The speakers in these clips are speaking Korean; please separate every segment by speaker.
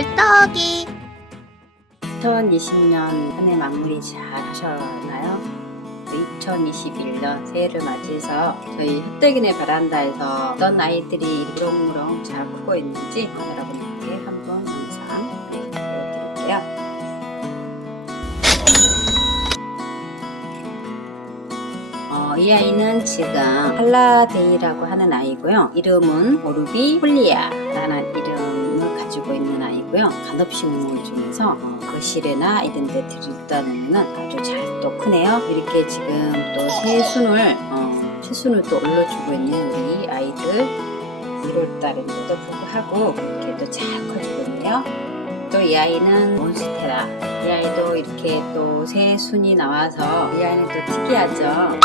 Speaker 1: 덜떡이
Speaker 2: 2020년 한 해 마무리 잘 하셨나요? 2021년 새해를 맞이해서 저희 흑대기네 베란다에서 어떤 아이들이 무럭무럭 잘 크고 있는지 여러분께 한번 영상 보여드릴게요. 어, 이 아이는 지금 팔라데이라고 하는 아이고요. 이름은 오르비 가지고 있는 아이고요. 간접식물 중에서 어, 거실에나 이런 데 들여다 놓으면 아주 잘 또 크네요. 이렇게 지금 또 새순을 어, 새순을 또 올려주고 있는 우리 아이들 1월달인데도 불구하고 이렇게 또 잘 커지고 있네요. 또 이 아이는 몬스테라. 이 아이도 이렇게 또 새순이 나와서 이 아이는 또 특이하죠.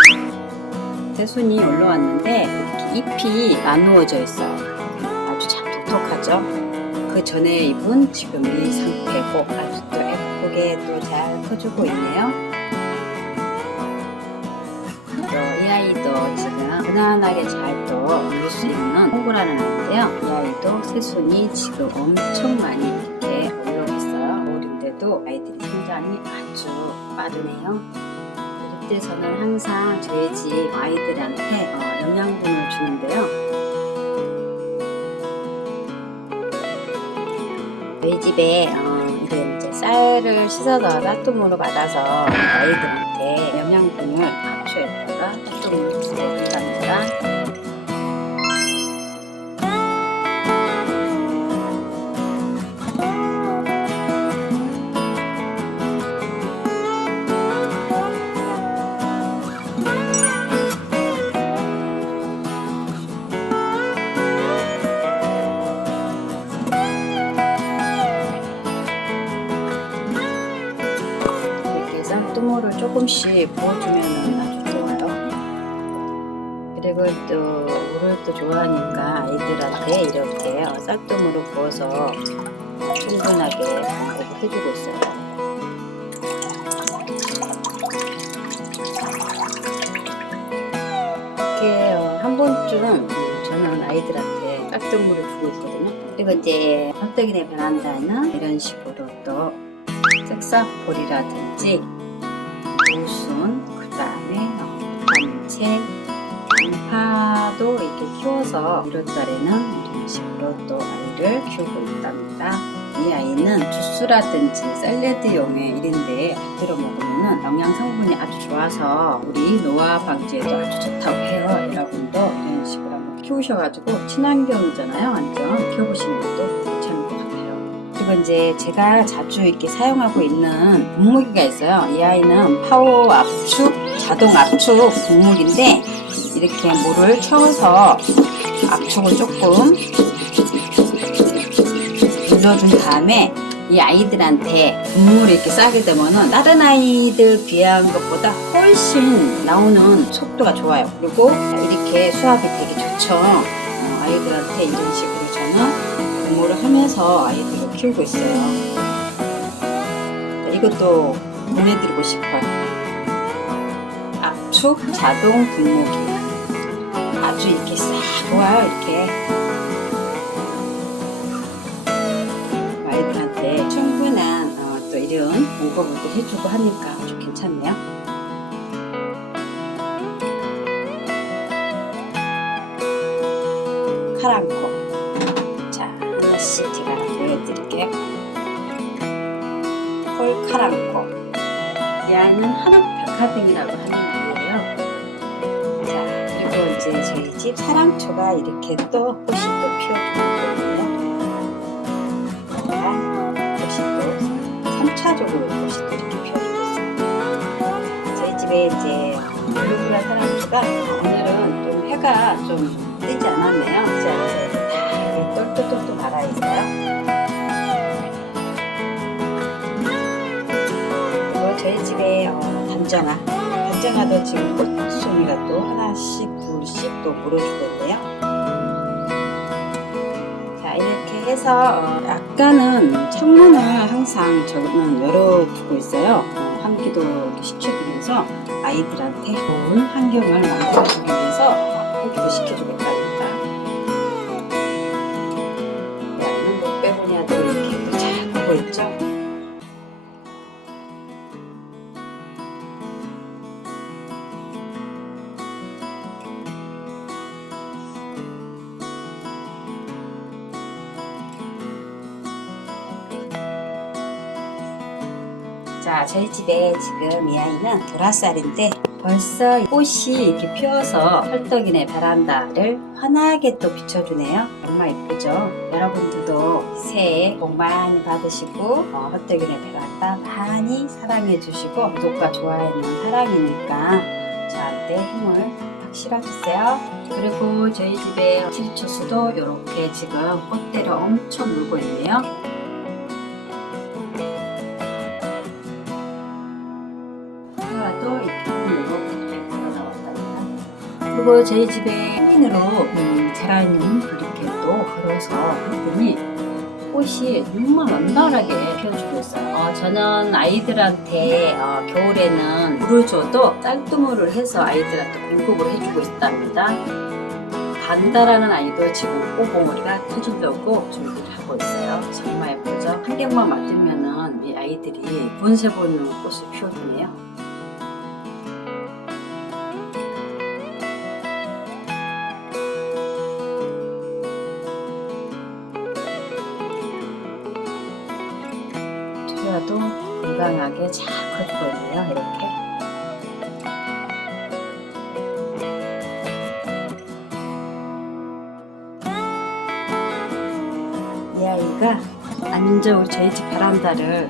Speaker 2: 새순이 올라왔는데 이렇게 잎이 나누어져 있어요. 아주 참 독특하죠. 그 전에 잎은 지금 이 상태고 또 예쁘게 또 잘 커주고 있네요. 또이 아이도 지금 무난하게 잘또 올릴 수 있는 홍구라는 아이인데요. 이 아이도 새순이 지금 엄청 많이 이렇게 올라오고 있어요. 올인데도 아이들이 성장이 아주 빠르네요. 저는 항상 저희 집 아이들한테 어, 영양분을 주는데요. 저희 집에 어, 이런 이제 쌀을 씻어서 따뜻물로 받아서 아이들한테 영양분을 압수했다가 따뜻물로 주고있답니 조금씩 부어주면 아주 좋아요. 그리고 또 물을 또 좋아하니까 아이들한테 이렇게 어, 쌀뜨물을 부어서 충분하게 해주고 있어요. 한 번쯤 음, 저는 아이들한테 쌀뜨물을 주고 있거든요. 그리고 이제 헛떡이네 베란다에는 이런 식으로 또 색사폴이라든지 무순, 그 다음에 단채, 양파도 이렇게 키워서 1월달에는 이런 식으로 또 아이를 키우고 있답니다. 이 아이는 주스라든지 샐러드용의 일인데 만들어 먹으면 영양 성분이 아주 좋아서 우리 노화 방지에도 아주 좋다고 해요. 여러분도 이런 식으로 한번 키우셔가지고 친환경이잖아요. 완전 키워보시는 것도 이제 제가 자주 이렇게 사용하고 있는 분무기가 있어요. 이 아이는 파워 압축, 자동 압축 분무기인데 이렇게 물을 채워서 압축을 조금 눌러준 다음에 이 아이들한테 분무를 이렇게 싸게 되면은 다른 아이들 비한 것보다 훨씬 나오는 속도가 좋아요. 그리고 이렇게 수압이 되게 좋죠. 어, 아이들한테 이런 식으로 저는 분무를 하면서 아이들을 키우고 있어요. 네, 이것도 보내드리고 싶어요. 압축 자동 분무기. 아주 이렇게 싹 좋아요, 이렇게. 아이들한테 충분한 어, 또 이런 공급을 또 해주고 하니까 아주 괜찮네요. 카랑코. 자, 하나씩 제가 보여드릴게요. 폴카랑코. 이 아이는 한옥 백화등이라고 하는 아이예요. 자, 그리고 이제 저희 집 사랑초가 이렇게 또 꽃이 또 피어주고 있거든요. 자, 꽃이 또 3차적으로 꽃이 또 이렇게 피어주고 있어요. 저희 집에 이제 블루블라 사랑초가 오늘은 좀 해가 좀 뜨지 않았네요. 자, 다 이렇게 똘똘똘똘 말아 있어요. 집에 어, 단정아. 단정아도 지금 꽃송이가 또 하나씩 둘씩 또 물어주고 있네요. 자 이렇게 해서 어, 약간은 창문을 항상 저는 열어두고 있어요. 어, 환기도 시켜주면서 아이들한테 좋은 환경을 만들어주기 위해서 환기도 아이는 목베고니아도 이렇게 또잘 있죠. 자, 저희 집에 지금 이 아이는 보라쌀인데 벌써 꽃이 이렇게 피어서 헐떡이네 베란다를 환하게 또 비춰주네요. 정말 예쁘죠? 여러분들도 새해 복 많이 받으시고 어, 헐떡이네 베란다 많이 사랑해주시고 구독과 좋아요는 사랑이니까 저한테 힘을 팍 실어주세요. 그리고 저희 집에 칠초수도 이렇게 지금 꽃대를 엄청 물고 있네요. 그리고 저희 집에 핀으로 음, 제라늄 이렇게 또 걸어서 했더니 꽃이 정말 원활하게 피어주고 있어요. 어, 저는 아이들한테 어, 겨울에는 물을 줘도 쌀뜨물을 해서 아이들한테 공급을 해주고 있답니다. 반다라는 아이도 지금 꼬봉머리가 터진다고 준비를 하고 있어요. 정말 예쁘죠? 한 개만 맞으면은 이 아이들이 분세 보는 꽃을 피워주네요. 투여도 건강하게 잘 있네요. 이렇게. 이 아이가 완전 우리 저희 집 베란다를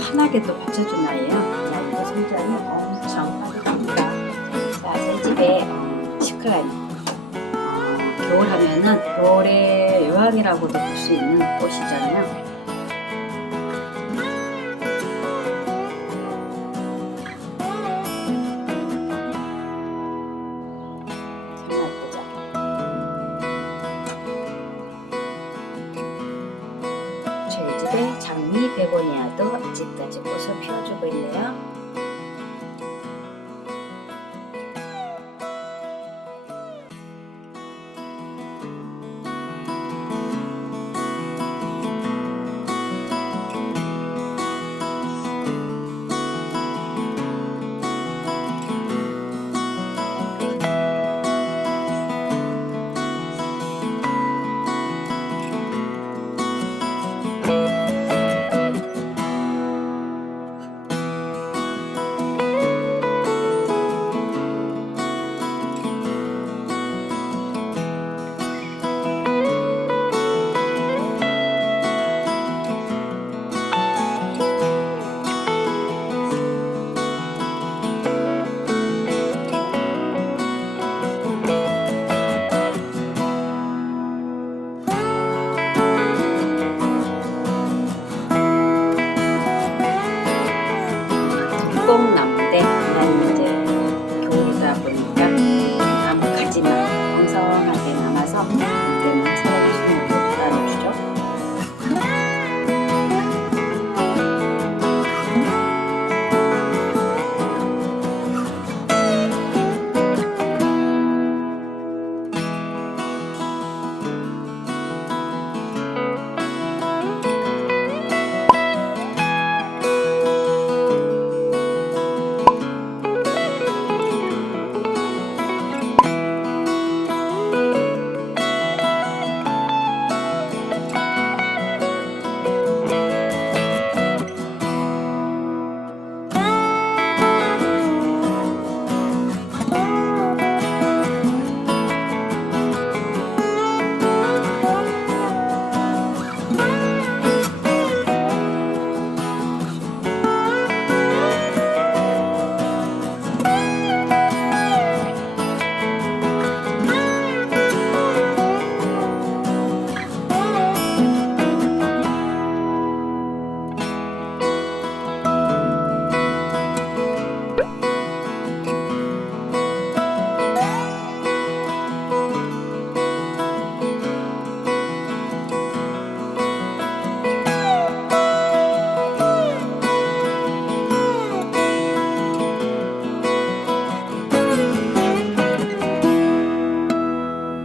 Speaker 2: 환하게 또 비춰준 아이예요. 이 아이가 성장이 엄청 빠르답니다. 자, 저희 집에 어, 시클라임 어, 겨울 하면은 겨울의 여왕이라고도 볼 수 있는 꽃이잖아요. 베고니아도 아직까지 꽃을 피워주고 있네요.